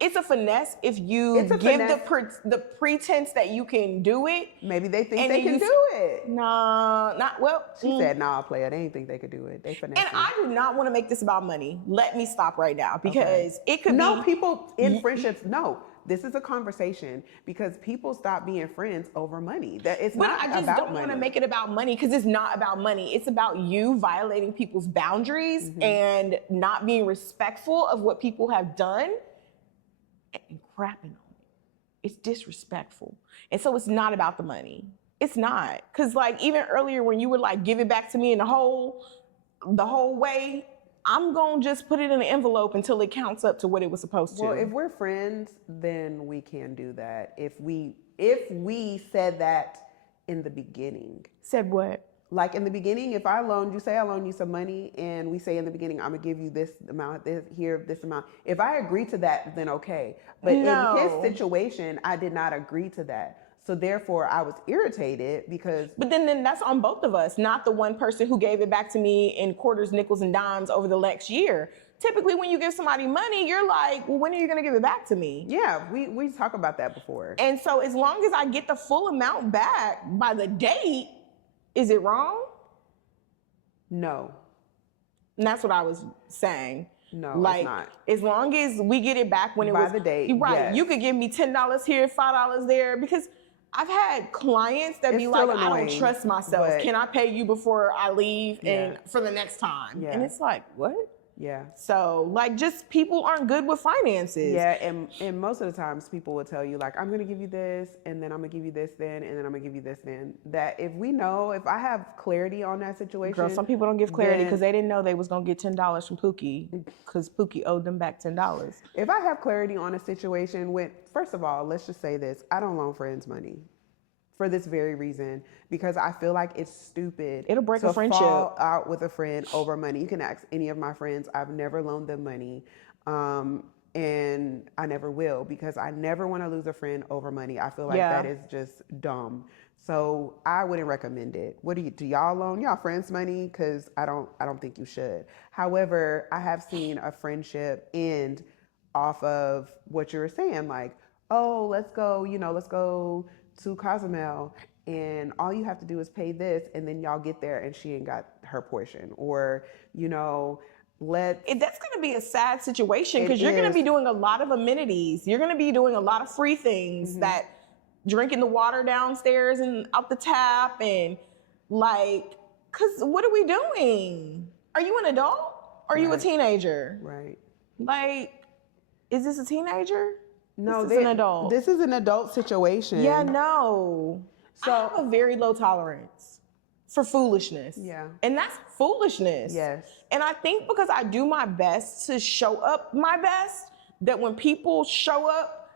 It's a finesse if you give the pretense that you can do it. Maybe they think they can do it. Nah, not well. She said, "Nah, player. They didn't think they could do it. They finesse." And I do not want to make this about money. Let me stop right now because it could be people in friendships. No, this is a conversation because people stop being friends over money. That it's not about money. But I just don't want to make it about money because it's not about money. It's about you violating people's boundaries and not being respectful of what people have done. And crapping on it. It's disrespectful. And so it's not about the money. It's not. Because like even earlier when you were like, give it back to me in the whole way, I'm going to just put it in an envelope until it counts up to what it was supposed to. Well, if we're friends, then we can do that. If we said that in the beginning. Said what? Like in the beginning, if I loaned you some money and we say in the beginning, I'm gonna give you this amount, this amount. If I agree to that, then okay. But in his situation, I did not agree to that. So therefore I was irritated because... But then that's on both of us, not the one person who gave it back to me in quarters, nickels, and dimes over the next year. Typically when you give somebody money, you're like, well, when are you gonna give it back to me? Yeah, we talked about that before. And so as long as I get the full amount back by the date, is it wrong? No. And that's what I was saying. No, like, it's not. As long as we get it back when it was... By the date, right. Yes. You could give me $10 here, $5 there, because I've had clients that be like, I don't trust myself. Can I pay you before I leave and for the next time? Yeah. And it's like, what? Yeah. So like just people aren't good with finances. Yeah, and most of the times people will tell you like, I'm gonna give you this and then I'm gonna give you this then and then I'm gonna give you this then. That if I have clarity on that situation. Girl, some people don't give clarity because they didn't know they was gonna get $10 from Pookie because Pookie owed them back $10. If I have clarity on a situation first of all, let's just say this, I don't loan friends money. For this very reason, because I feel like it's stupid. It'll break a friendship. Fall out with a friend over money. You can ask any of my friends. I've never loaned them money. And I never will, because I never want to lose a friend over money. I feel like Yeah. that is just dumb. So I wouldn't recommend it. What do y'all loan y'all friends money? Because I don't think you should. However, I have seen a friendship end off of what you were saying, like, oh, let's go to Cozumel, and all you have to do is pay this, and then y'all get there and she ain't got her portion, or That's going to be a sad situation, It because you're going to is. be doing a lot of amenities. You're going to be doing a lot of free things, that drinking the water downstairs and out the tap, and like, because what are we doing? Are you an adult? Or are you a teenager? Right. Like, is this a teenager? No, this is an adult. This is an adult situation. Yeah, no. So I have a very low tolerance for foolishness. Yeah. And that's foolishness. Yes. And I think because I do my best to show up my best, that when people show up,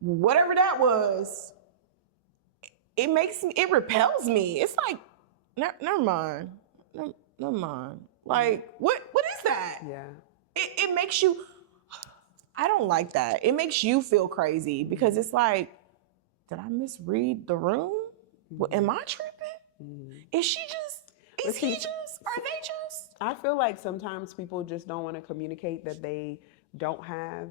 whatever that was, it repels me. It's like, never mind. Never mind. Like, what is that? Yeah. It makes you, I don't like that. It makes you feel crazy, because it's like, did I misread the room? Well, am I tripping? Is he just, are they just? I feel like sometimes people just don't want to communicate that they don't have,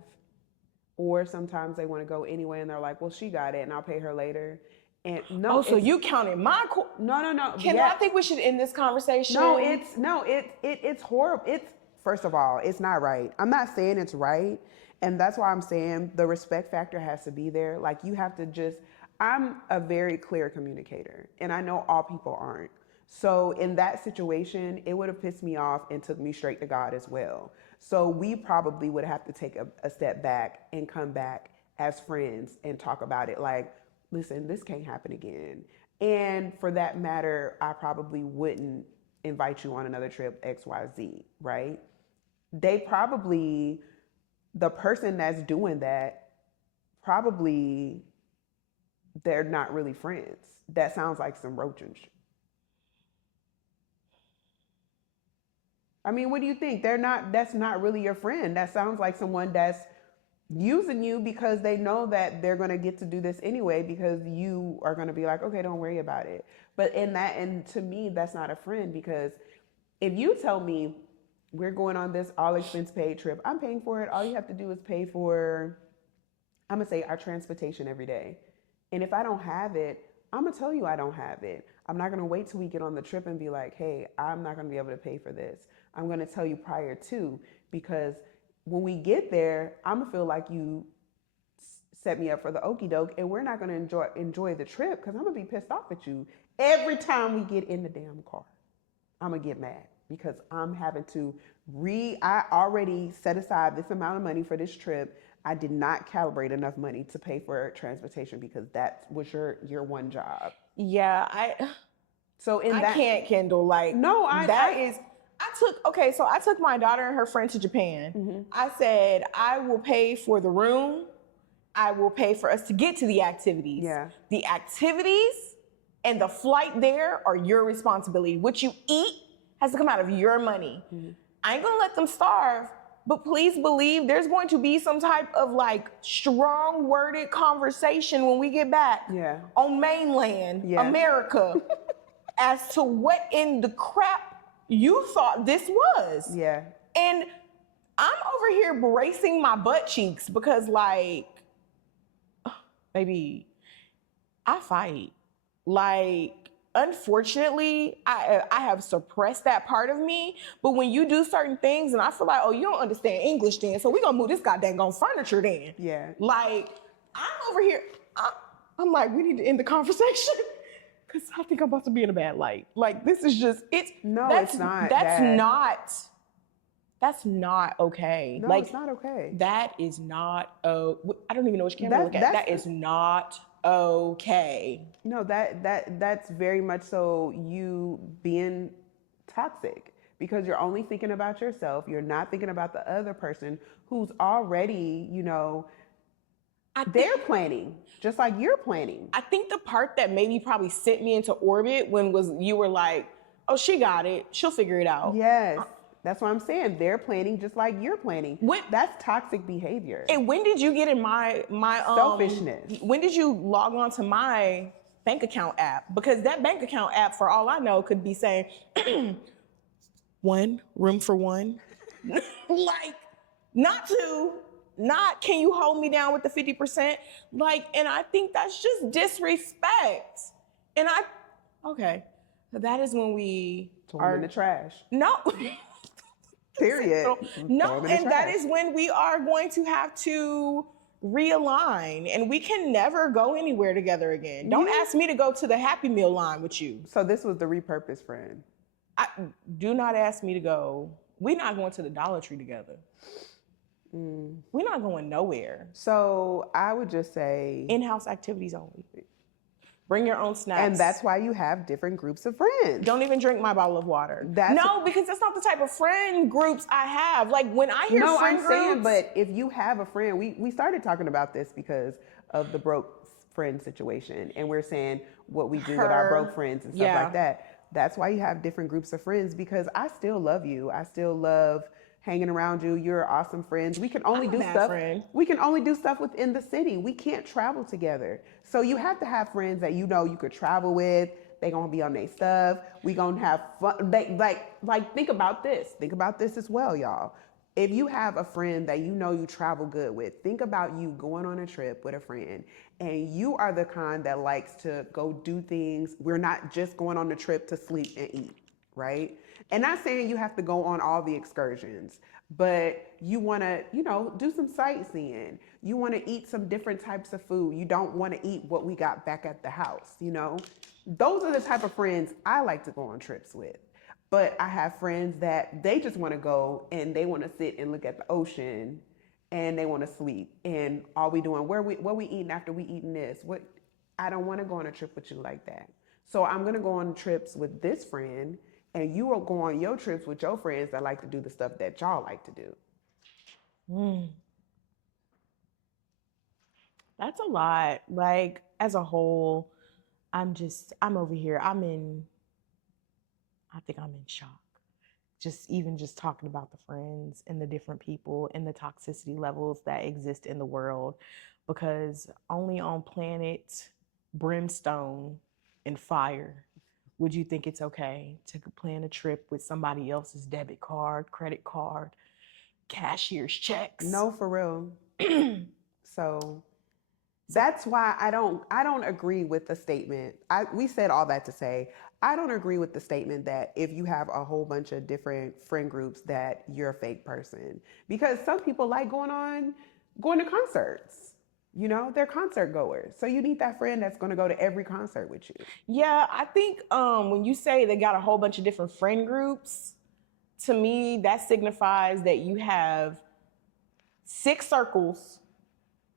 or sometimes they want to go anyway and they're like, well, she got it and I'll pay her later. And no, so you counted my no. I think we should end this conversation. It's horrible. First of all, it's not right. I'm not saying it's right. And that's why I'm saying the respect factor has to be there. Like, you have to I'm a very clear communicator, and I know all people aren't. So in that situation, it would have pissed me off and took me straight to God as well. So we probably would have to take a step back and come back as friends and talk about it. Like, listen, this can't happen again. And for that matter, I probably wouldn't invite you on another trip, XYZ, right? The person that's doing that, probably they're not really friends. That sounds like some roaching shit. I mean, what do you think? That's not really your friend. That sounds like someone that's using you because they know that they're going to get to do this anyway, because you are going to be like, okay, don't worry about it. But and to me, that's not a friend, because if you tell me we're going on this all expense paid trip, I'm paying for it. All you have to do is pay for, I'm going to say, our transportation every day. And if I don't have it, I'm going to tell you I don't have it. I'm not going to wait till we get on the trip and be like, hey, I'm not going to be able to pay for this. I'm going to tell you prior to, because when we get there, I'm going to feel like you set me up for the okie doke, and we're not going to enjoy the trip, because I'm going to be pissed off at you every time we get in the damn car. I'm going to get mad because I'm having to I already set aside this amount of money for this trip. I did not calibrate enough money to pay for transportation, because that was your one job. Yeah, I can't, Kendall. Like, no, I took my daughter and her friend to Japan. Mm-hmm. I said, I will pay for the room. I will pay for us to get to the activities. Yeah. The activities and the flight there are your responsibility. What you eat has to come out of your money. Mm-hmm. I ain't gonna let them starve, but please believe there's going to be some type of like strong worded conversation when we get back on mainland America as to what in the crap you thought this was. Yeah. And I'm over here bracing my butt cheeks because, like, baby, I fight. Like, unfortunately, I have suppressed that part of me. But when you do certain things and I feel like, oh, you don't understand English then, so we're going to move this goddamn furniture then. Yeah. Like, I'm over here. I'm like, we need to end the conversation. Because I think I'm about to be in a bad light. Like, this is just, it's not. That's not okay. No, like, it's not okay. That is not, I don't even know which camera to look at. That is not okay. No, that's very much so you being toxic, because you're only thinking about yourself. You're not thinking about the other person who's already, they're planning just like you're planning. I think the part that maybe probably sent me into orbit you were like, oh, she got it. She'll figure it out. Yes. That's what I'm saying. They're planning just like you're planning. That's toxic behavior. And when did you get in my selfishness? When did you log on to my bank account app? Because that bank account app, for all I know, could be saying one room for one, like not two, not can you hold me down with the 50%? Like, and I think that's just disrespect. And okay, that is when we throw them in the trash. No. Period. No, and that is when we are going to have to realign, and we can never go anywhere together again. Don't ask me to go to the Happy Meal line with you. So this was the repurposed friend. Do not ask me to go. We're not going to the Dollar Tree together. We're not going nowhere. So I would just say in-house activities only. Bring your own snacks. And that's why you have different groups of friends. Don't even drink my bottle of water. No, because that's not the type of friend groups I have. Like when I hear friend groups. Saying, but if you have a friend, we started talking about this because of the broke friend situation. And we're saying what we do with our broke friends and stuff like that. That's why you have different groups of friends, because I still love you. I still love hanging around you. You're awesome friends. We can only do stuff. We can only do stuff within the city. We can't travel together. So you have to have friends that you know you could travel with. They gonna be on their stuff. We gonna have fun. Like think about this. Think about this as well, y'all. If you have a friend that you know you travel good with, think about you going on a trip with a friend and you are the kind that likes to go do things. We're not just going on the trip to sleep and eat. Right? And not saying you have to go on all the excursions, but you want to, do some sightseeing. You want to eat some different types of food. You don't want to eat what we got back at the house, Those are the type of friends I like to go on trips with. But I have friends that they just want to go and they want to sit and look at the ocean and they want to sleep. And all we doing, what we eating after we eating this? I don't want to go on a trip with you like that. So I'm going to go on trips with this friend. And you will go on your trips with your friends that like to do the stuff that y'all like to do. That's a lot. Like, as a whole, I'm over here. I think I'm in shock. Just talking about the friends and the different people and the toxicity levels that exist in the world. Because only on planet brimstone and fire would you think it's okay to plan a trip with somebody else's debit card, credit card, cashier's checks? No, for real. So that's why I don't agree with the statement. We said all that to say, I don't agree with the statement that if you have a whole bunch of different friend groups that you're a fake person. Because some people like going to concerts. They're concert goers. So you need that friend that's going to go to every concert with you. Yeah, I think when you say they got a whole bunch of different friend groups, to me, that signifies that you have 6 circles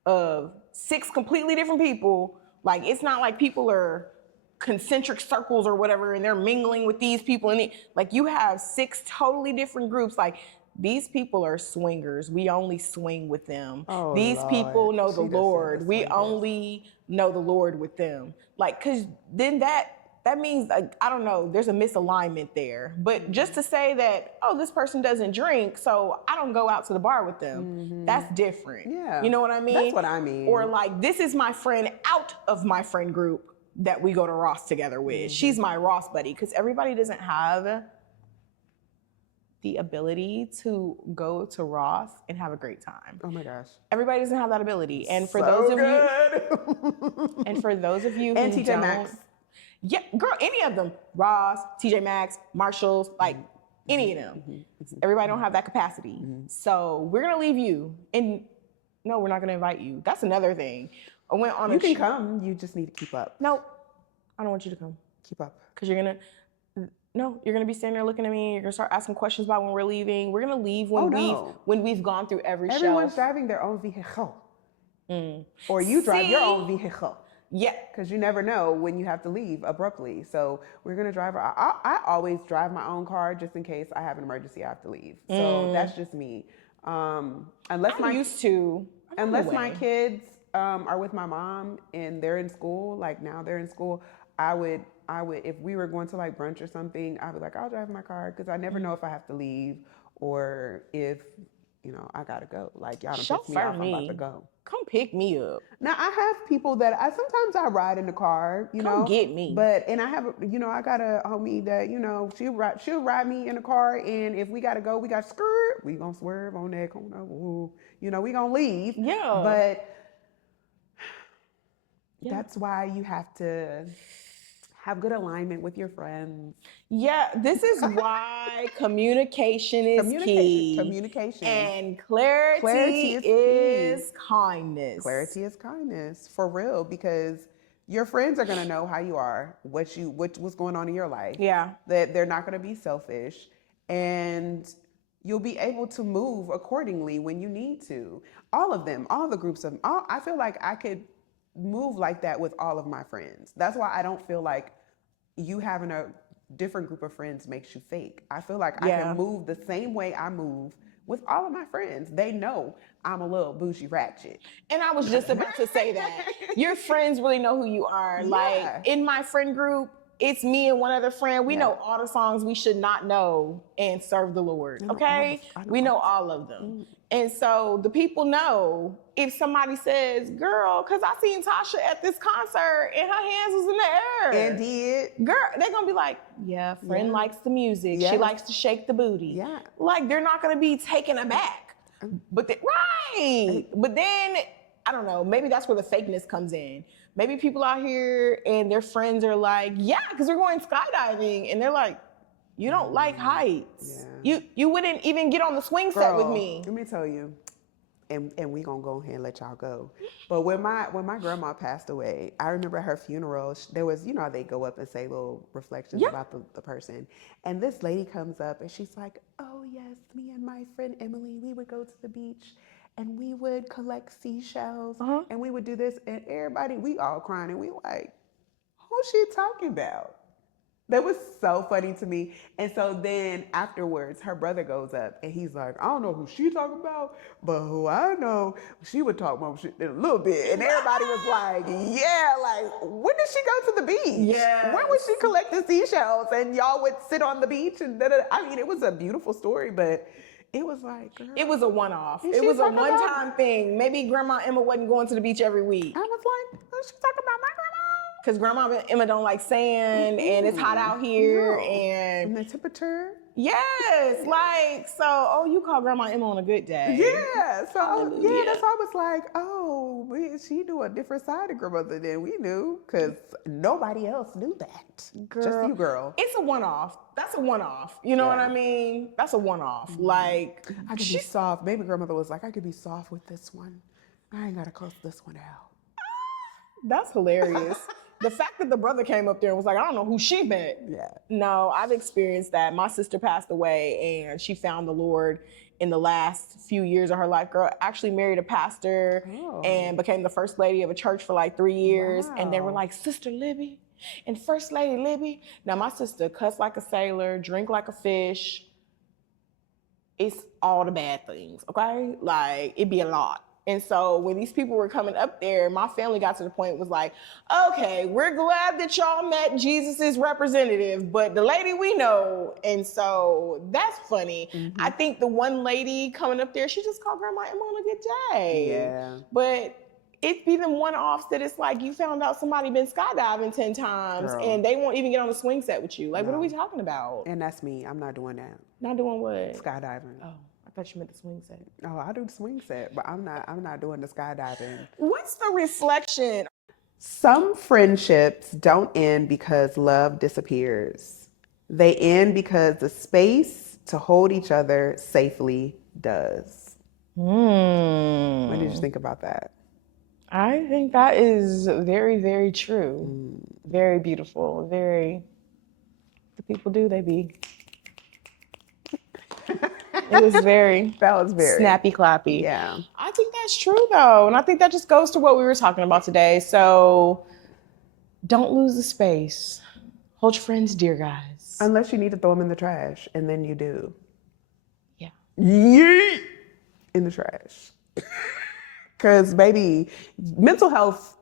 of 6 completely different people. Like, it's not like people are concentric circles or whatever, and they're mingling with these people. And like, you have 6 totally different groups. Like, these people are swingers. We only swing with them. Oh, these Lord. People know the Lord. We only know the Lord with them. Like, cause then that means, like, I don't know, there's a misalignment there. But just to say that, oh, this person doesn't drink, so I don't go out to the bar with them. That's different. Yeah. You know what I mean? That's what I mean. Or like, this is my friend out of my friend group that we go to Ross together with. She's my Ross buddy. Cause everybody doesn't have the ability to go to Ross and have a great time. Oh my gosh. Everybody doesn't have that ability. And for those of you and who TJ Maxx. Yeah, girl, any of them. Ross, TJ Maxx, Marshalls, like any of them. Everybody don't have that capacity. So we're gonna leave you. And no, we're not gonna invite you. That's another thing. I went on You can come, you just need to keep up. No, I don't want you to come. Keep up. Because you're gonna be standing there looking at me. You're gonna start asking questions about when we're leaving. We're gonna leave when we've gone through Everyone's driving their own vehicle. Or you drive your own vehicle. Yeah. Because you never know when you have to leave abruptly. So we're gonna drive. I always drive my own car just in case I have an emergency I have to leave. So that's just me. Unless my kids are with my mom and they're in school, like now they're in school, I would, if we were going to like brunch or something, I'd be like, I'll drive my car because I never know if I have to leave or if, I gotta go. Like, y'all done pissed me Chauffeur off, I'm about to go. Come pick me up. Now, I have people that sometimes I ride in the car, Come get me. and I have, I got a homie that, she'll ride me in the car, and if we gotta go, we got skirt, we gonna swerve on that corner, we gonna leave. Yeah. But that's why you have to have good alignment with your friends. Yeah, this is why communication is key. Communication. And clarity is kindness. Clarity is kindness, for real, because your friends are going to know how you are, what's going on in your life. Yeah. That they're not going to be selfish, and you'll be able to move accordingly when you need to. All of them, all the groups of, I feel like I could move like that with all of my friends. That's why I don't feel like you having a different group of friends makes you fake. I feel like I can move the same way I move with all of my friends. They know I'm a little bougie ratchet. And I was just about to say that. Your friends really know who you are. Yeah. Like, in my friend group, it's me and one other friend. We know all the songs we should not know and serve the Lord, okay? We know all of them. And so the people know if somebody says, girl, because I seen Tasha at this concert and her hands was in the air. And did. Girl, they're going to be like, yeah, friend likes the music. She likes to shake the booty. Yeah. Like, they're not going to be taken aback. But But then, I don't know, maybe that's where the fakeness comes in. Maybe people out here and their friends are like, yeah, because we're going skydiving. And they're like, you don't like heights. Yeah. You wouldn't even get on the swing set with me. Let me tell you, and we gonna go ahead and let y'all go. But when my grandma passed away, I remember her funeral. There was, how they go up and say little reflections about the person. And this lady comes up and she's like, oh yes, me and my friend Emily, we would go to the beach and we would collect seashells and we would do this, and everybody, we all crying, and we like, who's she talking about? That was so funny to me. And so then afterwards, her brother goes up and he's like, I don't know who she talking about, but who I know, she would talk more shit in a little bit. And everybody was like, yeah, like, when did she go to the beach? Yeah. When would she collect the seashells? And y'all would sit on the beach and I mean, it was a beautiful story, but it was like, girl. It was a one-off. It was a one-time thing. Maybe Grandma Emma wasn't going to the beach every week. I was like, who's she talking about, my grandma? Because Grandma Emma don't like sand, and it's hot out here, and the temperature. Yes, like, so, you call Grandma Emma on a good day. Yeah, so that's why I was like, she knew a different side of grandmother than we knew, because nobody else knew that. Girl, just you, girl. It's a one-off. That's a one-off. You know what I mean? That's a one-off. Like, I could be soft. Baby grandmother was like, I could be soft with this one. I ain't gotta cuss this one out. That's hilarious. The fact that the brother came up there and was like, I don't know who she met. Yeah. No, I've experienced that. My sister passed away and she found the Lord in the last few years of her life. Girl actually married a pastor and became the first lady of a church for like 3 years. Wow. And they were like, Sister Libby and First Lady Libby. Now my sister cussed like a sailor, drink like a fish. It's all the bad things, okay? Like, it'd be a lot. And so when these people were coming up there, my family got to the point was like, okay, we're glad that y'all met Jesus's representative, but the lady we know. And so that's funny. Mm-hmm. I think the one lady coming up there, she just called Grandma Emma on a good day. Yeah. But it'd be them one-offs that it's like you found out somebody been skydiving 10 times and they won't even get on the swing set with you. Like, what are we talking about? And that's me. I'm not doing that. Not doing what? Skydiving. Oh. I thought you meant the swing set. Oh, I do the swing set, but I'm not doing the skydiving. What's the reflection? Some friendships don't end because love disappears. They end because the space to hold each other safely does. What did you think about that? I think that is very, very true. Very beautiful. Very, the people do, they be. It was very snappy clappy. Yeah. I think that's true though. And I think that just goes to what we were talking about today. So don't lose the space. Hold your friends dear, guys. Unless you need to throw them in the trash, and then you do. Yeah. Yeet in the trash. Because baby, mental health,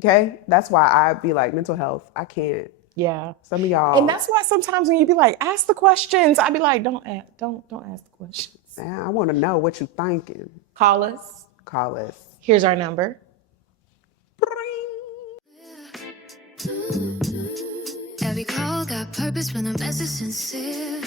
okay? That's why I be like, mental health, I can't Yeah. Some of y'all. And that's why sometimes when you be like, ask the questions, I be like, don't ask the questions. Man, I want to know what you thinking. Call us. Call us. Here's our number. Every call got purpose when the message sincere.